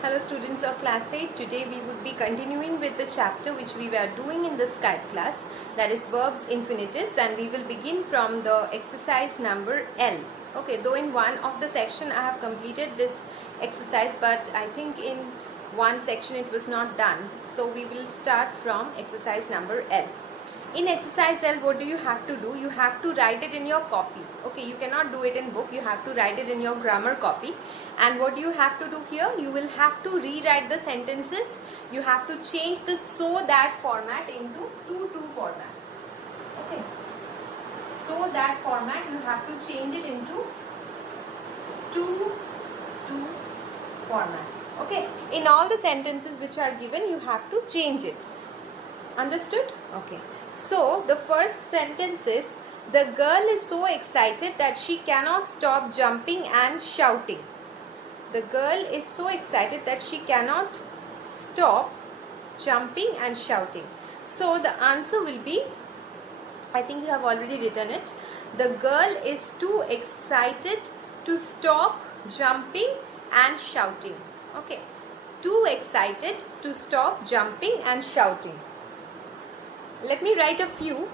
Hello students of class 8. Today we would be continuing with the chapter which we were doing in the Skype class, that is verbs infinitives, and we will begin from the exercise number L. Okay, though in one of the section I have completed this exercise, but I think in one section it was not done. So we will start from exercise number L. In exercise L, what do you have to do? You have to write it in your copy. Okay, you cannot do it in book. You have to write it in your grammar copy. And what you have to do here? You will have to rewrite the sentences. You have to change the so that format into to format. Okay. So that format you have to change it into to format. Okay. In all the sentences which are given, you have to change it. Understood? Okay. So, the first sentence is, the girl is so excited that she cannot stop jumping and shouting. The girl is so excited that she cannot stop jumping and shouting. So, the answer will be, I think you have already written it. The girl is too excited to stop jumping and shouting. Okay. Too excited to stop jumping and shouting. Let me write a few.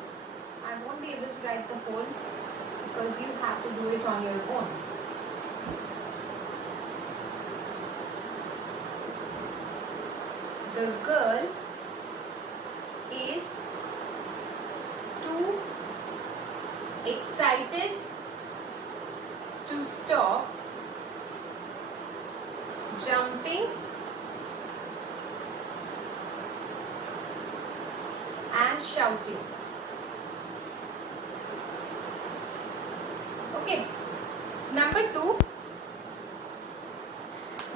I won't be able to write the whole because you have to do it on your own. The girl is too excited to stop jumping and shouting. Okay. Number 2.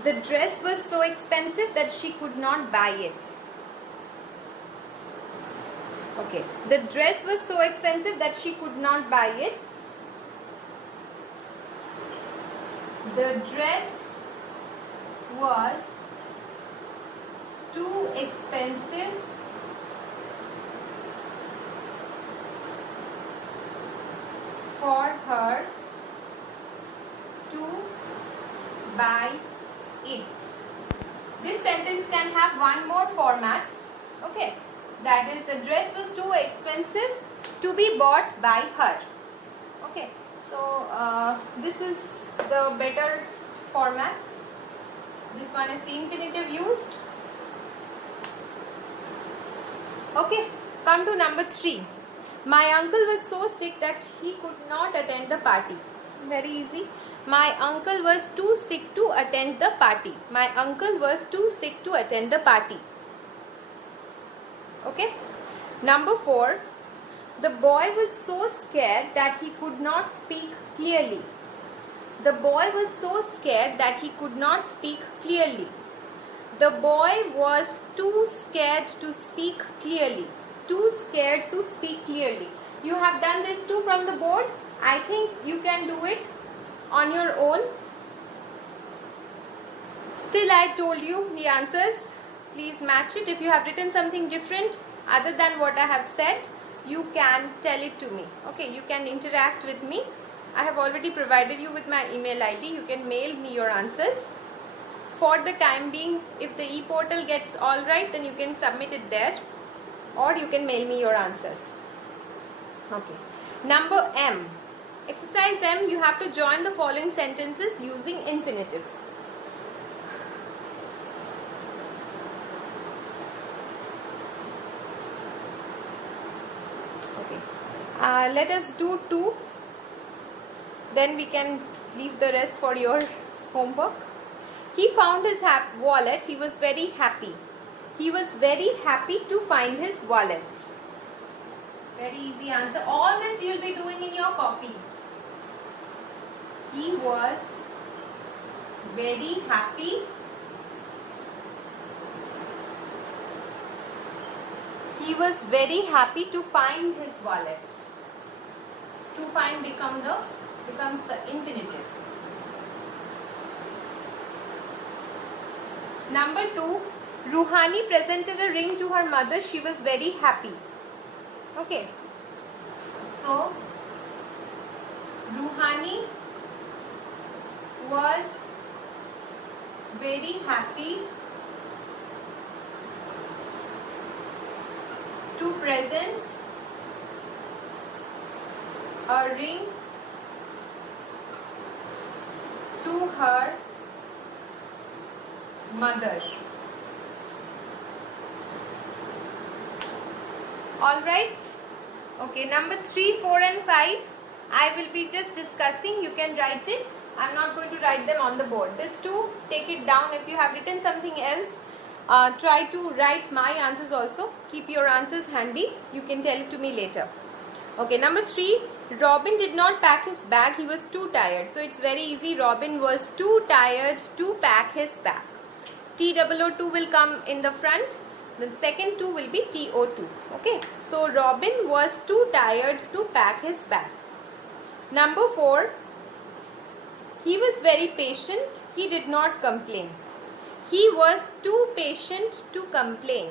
The dress was so expensive that she could not buy it. Okay. The dress was so expensive that she could not buy it. The dress was too expensive for her to buy it. This sentence can have one more format. Okay, that is, the dress was too expensive to be bought by her. Okay, so this is the better format. This one is the infinitive used. Okay, come to number 3. My uncle was so sick that he could not attend the party. Very easy. My uncle was too sick to attend the party. My uncle was too sick to attend the party. Okay. Number 4. The boy was so scared that he could not speak clearly. The boy was so scared that he could not speak clearly. The boy was too scared to speak clearly. Too scared to speak clearly. You have done this too from the board. I think you can do it on your own. Still, I told you the answers. Please match it. If you have written something different other than what I have said, you can tell it to me. Okay, you can interact with me. I have already provided you with my email ID. You can mail me your answers. For the time being, if the e-portal gets all right, then you can submit it there, or you can mail me your answers. Okay. Number M. Exercise M, you have to join the following sentences using infinitives. Okay. Let us do 2. Then we can leave the rest for your homework. He found his wallet. He was very happy. He was very happy to find his wallet. Very easy answer. All this you will be doing in your copy. He was very happy He was very happy to find his wallet. To find becomes the infinitive. Number 2, Ruhani presented a ring to her mother. She was very happy. Okay. So, Ruhani was very happy to present a ring to her mother. All right. Okay, number 3, 4 and 5 I will be just discussing. You can write it. I'm not going to write them on the board. This 2, take it down. If you have written something else, try to write my answers also. Keep your answers handy. You can tell it to me later. Okay, number 3, Robin did not pack his bag. He was too tired. So it's very easy. Robin was too tired to pack his bag. TOO2 will come in the front. The second 2 will be TO2. Okay. So Robin was too tired to pack his bag. Number 4. He was very patient. He did not complain. He was too patient to complain.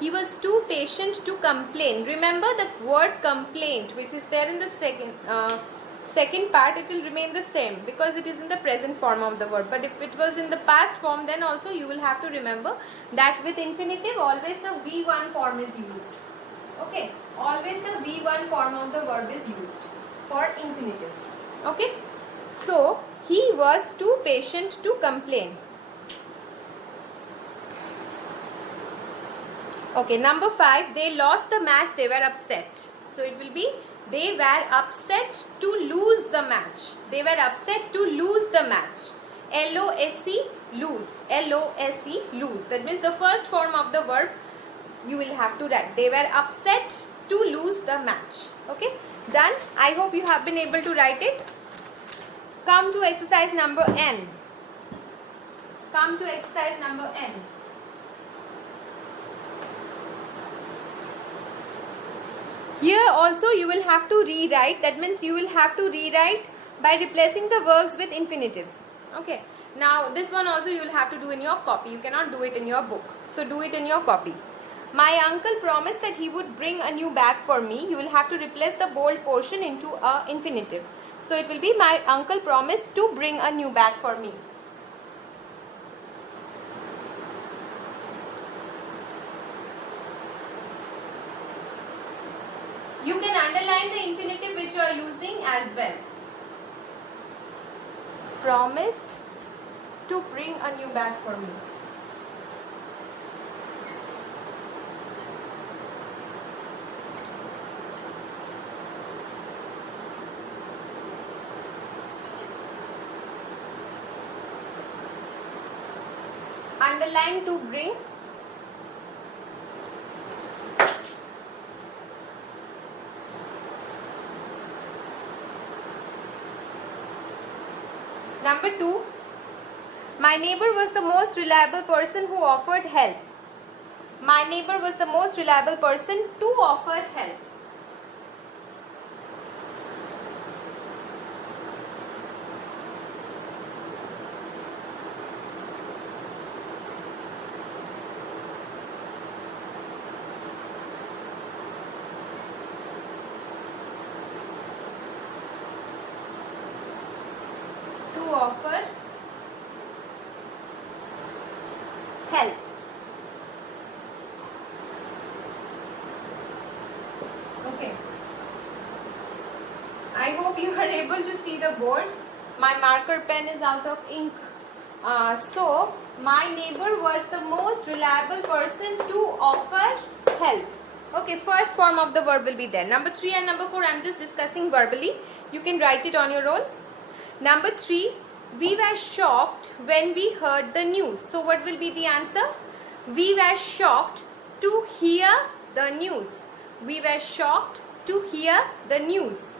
He was too patient to complain. Remember the word complaint, which is there in the second part, it will remain the same because it is in the present form of the verb. But if it was in the past form, then also you will have to remember that with infinitive always the V1 form is used. Okay, always the V1 form of the verb is used for infinitives. Okay, so he was too patient to complain. Okay, number 5, they lost the match, they were upset. So it will be they were upset to lose the match. They were upset to lose the match. LOSE, lose. LOSE, lose. That means the first form of the verb you will have to write. They were upset to lose the match. Okay, done. I hope you have been able to write it. Come to exercise number N. Come to exercise number N. Here also you will have to rewrite. That means you will have to rewrite by replacing the verbs with infinitives. Okay. Now this one also you will have to do in your copy. You cannot do it in your book. So do it in your copy. My uncle promised that he would bring a new bag for me. You will have to replace the bold portion into a infinitive. So it will be my uncle promised to bring a new bag for me. You can underline the infinitive which you are using as well. Promised to bring a new bag for me. Underline to bring. Number 2, my neighbor was the most reliable person who offered help. My neighbor was the most reliable person to offer help. Offer help. Okay. I hope you are able to see the board. My marker pen is out of ink. So, my neighbor was the most reliable person to offer help. Okay, first form of the verb will be there. Number 3 and number 4 I am just discussing verbally. You can write it on your own. Number 3, we were shocked when we heard the news. So what will be the answer? We were shocked to hear the news. We were shocked to hear the news.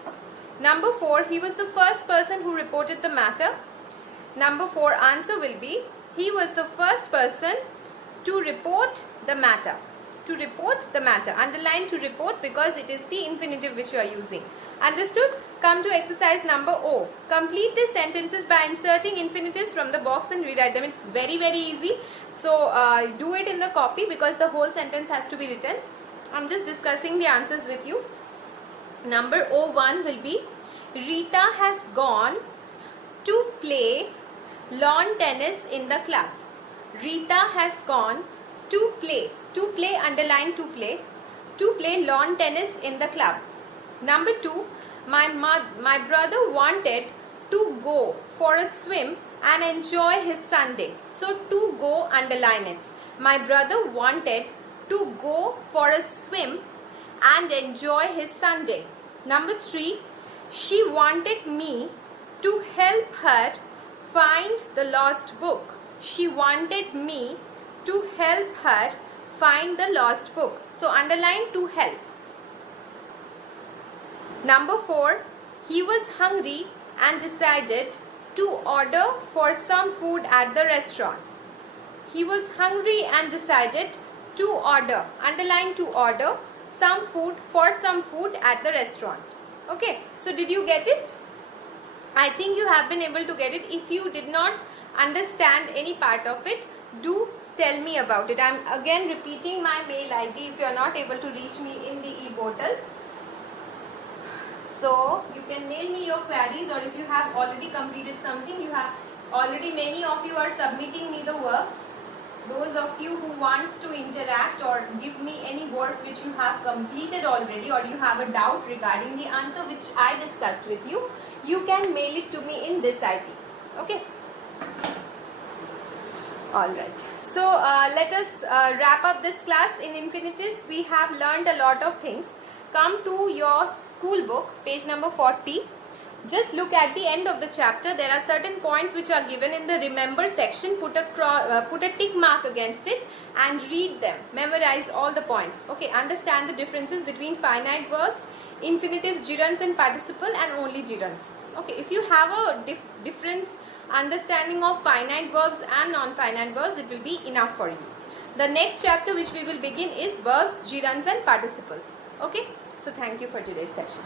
Number 4, he was the first person who reported the matter. Number 4 answer will be, he was the first person to report the matter. To report the matter. Underline to report because it is the infinitive which you are using. Understood? Come to exercise number O. Complete these sentences by inserting infinitives from the box and rewrite them. It's very easy. So do it in the copy because the whole sentence has to be written. I'm just discussing the answers with you. Number O1 will be, Rita has gone to play lawn tennis in the club. Rita has gone to play. To play, underline to play. To play lawn tennis in the club. Number 2, my brother wanted to go for a swim and enjoy his Sunday. So to go, underline it. My brother wanted to go for a swim and enjoy his Sunday. Number 3, she wanted me to help her find the lost book. She wanted me to help her find the lost book. So underline to help. Number 4, he was hungry and decided to order for some food at the restaurant. He was hungry and decided to order, underline to order, some food at the restaurant. Okay, so did you get it? I think you have been able to get it. If you did not understand any part of it, do tell me about it. I am again repeating my mail ID if you are not able to reach me in the e-portal. So you can mail me your queries, or if you have already completed something, many of you are submitting me the works. Those of you who wants to interact or give me any work which you have completed already, or you have a doubt regarding the answer which I discussed with you, you can mail it to me in this ID. Okay. Alright. So let us wrap up this class. In infinitives we have learned a lot of things. Come to your school book, page number 40. Just look at the end of the chapter. There are certain points which are given in the remember section. Put a tick mark against it and read them. Memorize all the points. Okay, understand the differences between finite verbs, infinitives, gerunds and participle, and only gerunds. Okay, if you have a difference understanding of finite verbs and non-finite verbs, it will be enough for you. The next chapter which we will begin is verbs, gerunds and participles. Okay, so thank you for today's session.